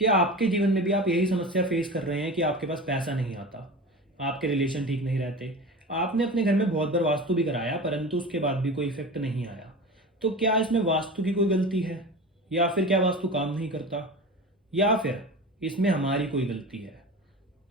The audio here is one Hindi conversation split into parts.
क्या आपके जीवन में भी आप यही समस्या फेस कर रहे हैं कि आपके पास पैसा नहीं आता, आपके रिलेशन ठीक नहीं रहते, आपने अपने घर में बहुत बार वास्तु भी कराया परंतु उसके बाद भी कोई इफेक्ट नहीं आया? तो क्या इसमें वास्तु की कोई गलती है, या फिर क्या वास्तु काम नहीं करता, या फिर इसमें हमारी कोई गलती है?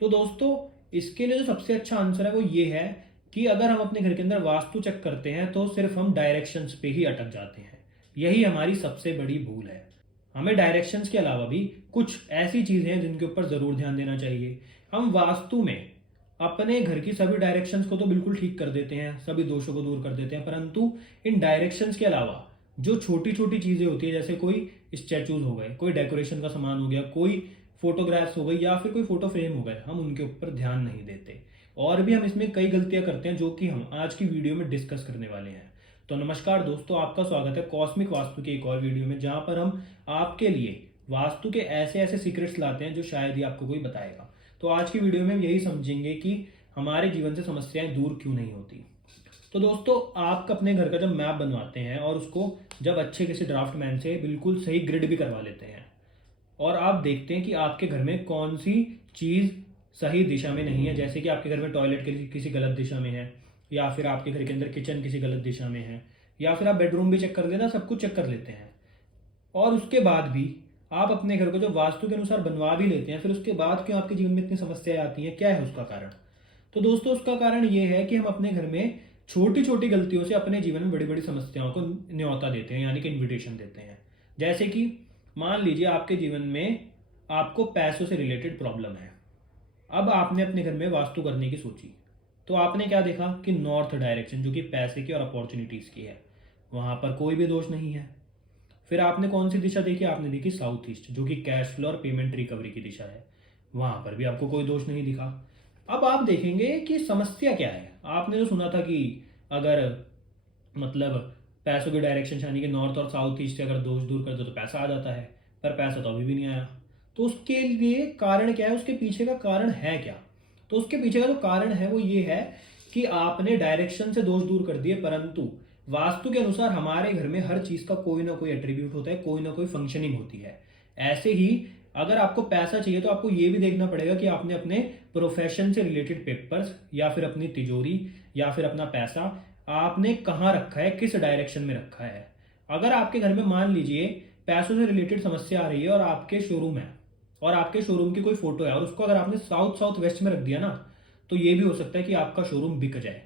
तो दोस्तों, इसके लिए जो सबसे अच्छा आंसर है वो ये है कि अगर हम अपने घर के अंदर वास्तु चेक करते हैं तो सिर्फ हम डायरेक्शंस पे ही अटक जाते हैं। यही हमारी सबसे बड़ी भूल है। हमें डायरेक्शंस के अलावा भी कुछ ऐसी चीज़ें हैं जिनके ऊपर ज़रूर ध्यान देना चाहिए। हम वास्तु में अपने घर की सभी डायरेक्शंस को तो बिल्कुल ठीक कर देते हैं, सभी दोषों को दूर कर देते हैं, परंतु इन डायरेक्शंस के अलावा जो छोटी छोटी चीज़ें होती है, जैसे कोई स्टैचूज हो गए, कोई डेकोरेशन का सामान हो गया, कोई फोटोग्राफ्स हो गई, या फिर कोई फोटो फ्रेम हो गए, हम उनके ऊपर ध्यान नहीं देते। और भी हम इसमें कई गलतियां करते हैं जो कि हम आज की वीडियो में डिस्कस करने वाले हैं। तो नमस्कार दोस्तों, आपका स्वागत है कॉस्मिक वास्तु की एक और वीडियो में, जहां पर हम आपके लिए वास्तु के ऐसे ऐसे सीक्रेट्स लाते हैं जो शायद ही आपको कोई बताएगा। तो आज की वीडियो में हम यही समझेंगे कि हमारे जीवन से समस्याएं दूर क्यों नहीं होती। तो दोस्तों, आप अपने घर का जब मैप बनवाते हैं और उसको जब अच्छे किसी ड्राफ्टमैन से बिल्कुल सही ग्रिड भी करवा लेते हैं, और आप देखते हैं कि आपके घर में कौन सी चीज़ सही दिशा में नहीं है, जैसे कि आपके घर में टॉयलेट किसी गलत दिशा में है, या फिर आपके घर के अंदर किचन किसी गलत दिशा में है, या फिर आप बेडरूम भी चेक कर देना, सब कुछ चेक कर लेते हैं, और उसके बाद भी आप अपने घर को जो वास्तु के अनुसार बनवा भी लेते हैं, फिर उसके बाद क्यों आपके जीवन में इतनी समस्याएं आती हैं? क्या है उसका कारण? तो दोस्तों, उसका कारण ये है कि हम अपने घर में छोटी छोटी गलतियों से अपने जीवन में बड़ी बड़ी समस्याओं को न्योता देते हैं, यानी कि इन्विटेशन देते हैं। जैसे कि मान लीजिए आपके जीवन में आपको पैसों से रिलेटेड प्रॉब्लम है। अब आपने अपने घर में वास्तु करने की सोची, तो आपने क्या देखा कि नॉर्थ डायरेक्शन, जो कि पैसे की और अपॉर्चुनिटीज़ की है, वहाँ पर कोई भी दोष नहीं है। फिर आपने कौन सी दिशा देखी? आपने देखी साउथ ईस्ट, जो कि कैश फ्लो और पेमेंट रिकवरी की दिशा है, वहाँ पर भी आपको कोई दोष नहीं दिखा। अब आप देखेंगे कि समस्या क्या है। आपने जो सुना था कि अगर मतलब पैसों की डायरेक्शन यानी कि नॉर्थ और साउथ ईस्ट से अगर दोष दूर कर दो तो पैसा आ जाता है, पर पैसा तो अभी भी नहीं आया। तो उसके लिए कारण क्या है? उसके पीछे का कारण है क्या? तो उसके पीछे का जो कारण है वो ये है कि आपने डायरेक्शन से दोष दूर कर दिए, परंतु वास्तु के अनुसार हमारे घर में हर चीज का कोई ना कोई एट्रीब्यूट होता है, कोई ना कोई फंक्शनिंग होती है। ऐसे ही अगर आपको पैसा चाहिए तो आपको ये भी देखना पड़ेगा कि आपने अपने प्रोफेशन से रिलेटेड पेपर्स, या फिर अपनी तिजोरी, या फिर अपना पैसा आपने कहाँ रखा है, किस डायरेक्शन में रखा है। अगर आपके घर में मान लीजिए पैसों से रिलेटेड समस्या आ रही है और आपके शोरूम है, और आपके शोरूम की कोई फोटो है, और उसको अगर आपने साउथ साउथ वेस्ट में रख दिया ना, तो ये भी हो सकता है कि आपका शोरूम बिक जाए।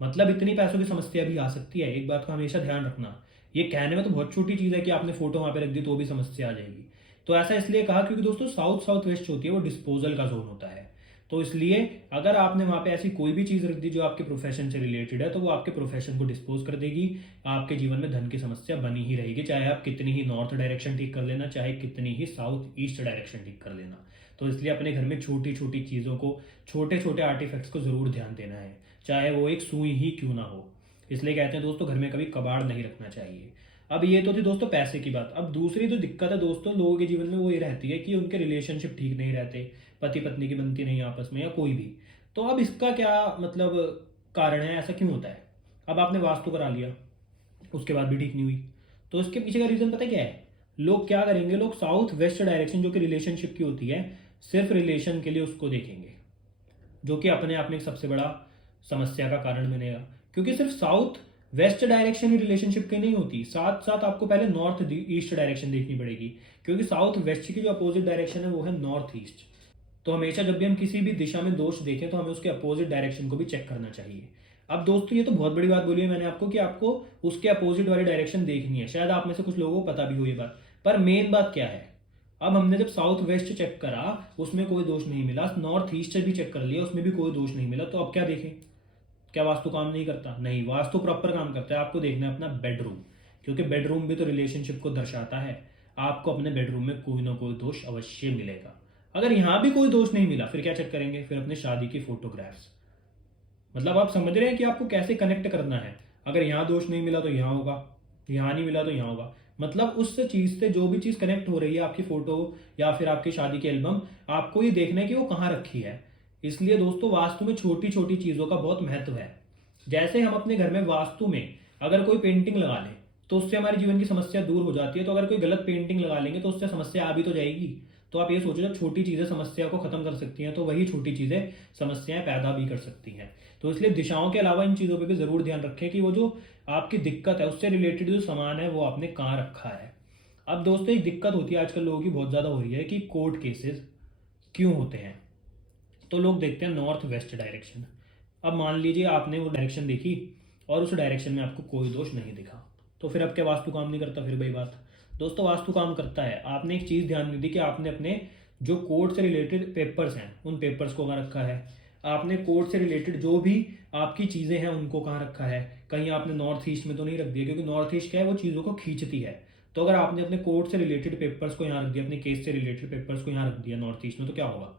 मतलब इतनी पैसों की समस्या भी आ सकती है। एक बात का हमेशा ध्यान रखना, ये कहने में तो बहुत छोटी चीज है कि आपने फोटो वहां पे रख दी तो भी समस्या आ जाएगी। तो ऐसा इसलिए कहा क्योंकि दोस्तों साउथ साउथ वेस्ट होती है वो डिस्पोजल का जोन होता है। तो इसलिए अगर आपने वहां पे ऐसी कोई भी चीज रख दी जो आपके प्रोफेशन से रिलेटेड है, तो वो आपके प्रोफेशन को डिस्पोज कर देगी। आपके जीवन में धन की समस्या बनी ही रहेगी, चाहे आप कितनी ही नॉर्थ डायरेक्शन ठीक कर लेना, चाहे कितनी ही साउथ ईस्ट डायरेक्शन ठीक कर लेना। तो इसलिए अपने घर में छोटी छोटी चीजों को, छोटे छोटे आर्टिफैक्ट्स को जरूर ध्यान देना है, चाहे वो एक सुई ही क्यों ना हो। इसलिए कहते हैं दोस्तों, घर में कभी कबाड़ नहीं रखना चाहिए। अब ये तो थी दोस्तों पैसे की बात। अब दूसरी जो दिक्कत है दोस्तों लोगों के जीवन में वो ये रहती है कि उनके रिलेशनशिप ठीक नहीं रहते, पति पत्नी की बनती नहीं आपस में, या कोई भी। तो अब इसका क्या मतलब कारण है, ऐसा क्यों होता है? अब आपने वास्तु करा लिया, उसके बाद भी ठीक नहीं हुई, तो उसके पीछे का रीजन पता है क्या है? लोग क्या करेंगे, लोग साउथ वेस्ट डायरेक्शन जो कि रिलेशनशिप की होती है, सिर्फ रिलेशन के लिए उसको देखेंगे, जो कि अपने आप में एक सबसे बड़ा समस्या का कारण बनेगा। क्योंकि सिर्फ साउथ वेस्ट डायरेक्शन ही रिलेशनशिप की नहीं होती, साथ साथ आपको पहले नॉर्थ ईस्ट डायरेक्शन देखनी पड़ेगी, क्योंकि साउथ वेस्ट की जो अपोजिट डायरेक्शन है वो है नॉर्थ ईस्ट। तो हमेशा जब भी हम किसी भी दिशा में दोष देखें तो हमें उसके अपोजिट डायरेक्शन को भी चेक करना चाहिए। अब दोस्तों, ये तो बहुत बड़ी बात बोली है मैंने आपको कि आपको उसके अपोजिट वाली डायरेक्शन देखनी है। शायद आप में से कुछ लोगों को पता भी हो ये बात, पर मेन बात क्या है? अब हमने जब साउथ वेस्ट चेक करा उसमें कोई दोष नहीं मिला, नॉर्थ ईस्ट भी चेक कर लिया उसमें भी कोई दोष नहीं मिला, तो अब क्या देखें? क्या वास्तु काम नहीं करता? नहीं, वास्तु प्रॉपर काम करता है। आपको देखना है अपना बेडरूम, क्योंकि बेडरूम भी तो रिलेशनशिप को दर्शाता है। आपको अपने बेडरूम में कोई ना कोई दोष अवश्य मिलेगा। अगर यहां भी कोई दोष नहीं मिला, फिर क्या चेक करेंगे? फिर अपने शादी की फोटोग्राफ्स। मतलब आप समझ रहे हैं कि आपको कैसे कनेक्ट करना है। अगर यहाँ दोष नहीं मिला तो यहाँ होगा, यहाँ नहीं मिला तो यहाँ होगा। मतलब उस चीज से जो भी चीज कनेक्ट हो रही है, आपकी फोटो या फिर आपकी शादी की एल्बम, आपको ये देखना है कि वो कहाँ रखी है। इसलिए दोस्तों, वास्तु में छोटी छोटी चीजों का बहुत महत्व है। जैसे हम अपने घर में वास्तु में अगर कोई पेंटिंग लगा लें तो उससे हमारे जीवन की समस्या दूर हो जाती है, तो अगर कोई गलत पेंटिंग लगा लेंगे तो उससे समस्या आ भी तो जाएगी। तो आप ये सोचो, जब छोटी चीज़ें समस्या को खत्म कर सकती हैं तो वही छोटी चीज़ें समस्याएं पैदा भी कर सकती हैं। तो इसलिए दिशाओं के अलावा इन चीज़ों पे भी ज़रूर ध्यान रखें कि वो जो आपकी दिक्कत है उससे रिलेटेड जो सामान है वो आपने कहाँ रखा है। अब दोस्तों, एक दिक्कत होती है आजकल लोगों की बहुत ज़्यादा हो रही है कि कोर्ट केसेस क्यों होते हैं। तो लोग देखते हैं नॉर्थ वेस्ट डायरेक्शन। अब मान लीजिए आपने वो डायरेक्शन देखी और उस डायरेक्शन में आपको कोई दोष नहीं दिखा, तो फिर अब क्या वास्तु काम नहीं करता? फिर वही बात दोस्तों, वास्तु काम करता है। आपने एक चीज़ ध्यान नहीं दी कि आपने अपने जो कोर्ट से रिलेटेड पेपर्स हैं उन पेपर्स को कहाँ रखा है। आपने कोर्ट से रिलेटेड जो भी आपकी चीज़ें हैं उनको कहाँ रखा है। कहीं आपने नॉर्थ ईस्ट में तो नहीं रख दिया, क्योंकि नॉर्थ ईस्ट क्या है, वो चीज़ों को खींचती है। तो अगर आपने अपने कोर्ट से रिलेटेड पेपर्स को यहाँ रख दिया, अपने केस से रिलेटेड पेपर्स को यहाँ रख दिया नॉर्थ ईस्ट में, तो क्या होगा?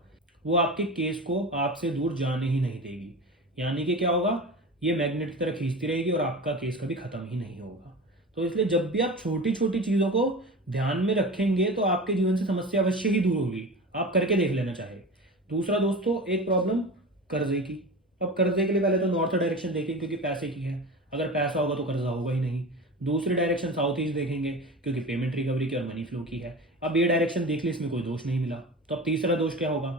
वो आपके केस को आपसे दूर जाने ही नहीं देगी। यानी कि क्या होगा, ये मैग्नेट की तरह खींचती रहेगी और आपका केस कभी खत्म ही नहीं होगा। तो इसलिए जब भी आप छोटी छोटी चीज़ों को ध्यान में रखेंगे तो आपके जीवन से समस्या अवश्य ही दूर होगी। आप करके देख लेना चाहे। दूसरा दोस्तों, एक प्रॉब्लम कर्जे की। अब कर्जे के लिए पहले तो नॉर्थ डायरेक्शन देखें, क्योंकि पैसे की है। अगर पैसा होगा तो कर्जा होगा ही नहीं। दूसरी डायरेक्शन साउथ ईस्ट देखेंगे, क्योंकि पेमेंट रिकवरी की और मनी फ्लो की है। अब ये डायरेक्शन देख ली, इसमें कोई दोष नहीं मिला। तो अब तीसरा दोष क्या होगा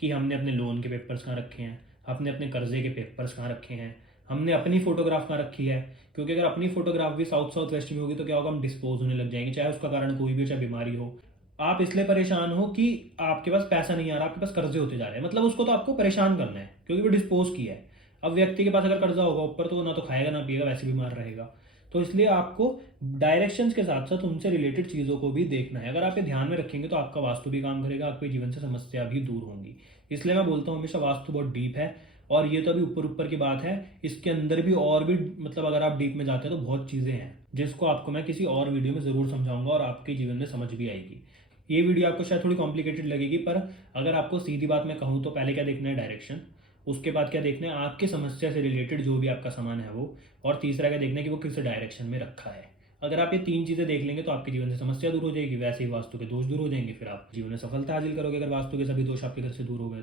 कि हमने अपने लोन के पेपर्स कहाँ रखे हैं, हमने अपने कर्जे के पेपर्स कहाँ रखे हैं, हमने अपनी फोटोग्राफ कहाँ रखी है। क्योंकि अगर अपनी फोटोग्राफ भी साउथ साउथ वेस्ट में होगी तो क्या होगा, हम डिस्पोज होने लग जाएंगे, चाहे उसका कारण कोई भी हो, चाहे बीमारी हो। आप इसलिए परेशान हो कि आपके पास पैसा नहीं आ रहा, आपके पास कर्जे होते जा रहे हैं। मतलब उसको तो आपको परेशान करना है, क्योंकि वो डिस्पोज किया है। अब व्यक्ति के पास अगर कर्जा होगा ऊपर, तो ना तो खाएगा ना पिएगा, वैसे बीमार रहेगा। तो इसलिए आपको डायरेक्शंस के साथ साथ उनसे रिलेटेड चीज़ों को भी देखना है। अगर आप ये ध्यान में रखेंगे तो आपका वास्तु भी काम करेगा, आपके जीवन से समस्या भी दूर होंगी। इसलिए मैं बोलता हूँ हमेशा वास्तु बहुत डीप है। और ये तो अभी ऊपर ऊपर की बात है, इसके अंदर भी और भी, मतलब अगर आप डीप में जाते हैं तो बहुत चीज़ें हैं जिसको आपको मैं किसी और वीडियो में ज़रूर समझाऊंगा और आपके जीवन में समझ भी आएगी। ये वीडियो आपको शायद थोड़ी कॉम्प्लिकेटेड लगेगी, पर अगर आपको सीधी बात मैं कहूँ तो पहले क्या देखना है, डायरेक्शन। उसके बाद क्या देखना है, आपकी समस्या से रिलेटेड जो भी आपका सामान है वो। और तीसरा क्या देखना है कि वो किस डायरेक्शन में रखा है। अगर आप ये तीन चीज़ें देख लेंगे तो आपके जीवन से समस्या दूर हो जाएगी, वैसे ही वास्तु के दोष दूर हो जाएंगे, फिर आप जीवन में सफलता हासिल करोगे अगर वास्तु के सभी दोष आपके घर से दूर हो गए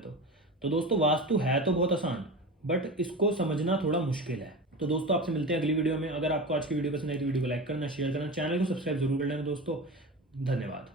तो दोस्तों, वास्तु है तो बहुत आसान, बट इसको समझना थोड़ा मुश्किल है। तो दोस्तों, आपसे मिलते हैं अगली वीडियो में। अगर आपको आज की वीडियो पसंद आई तो वीडियो को लाइक करना, शेयर करना, चैनल को सब्सक्राइब जरूर कर लेना दोस्तों। धन्यवाद।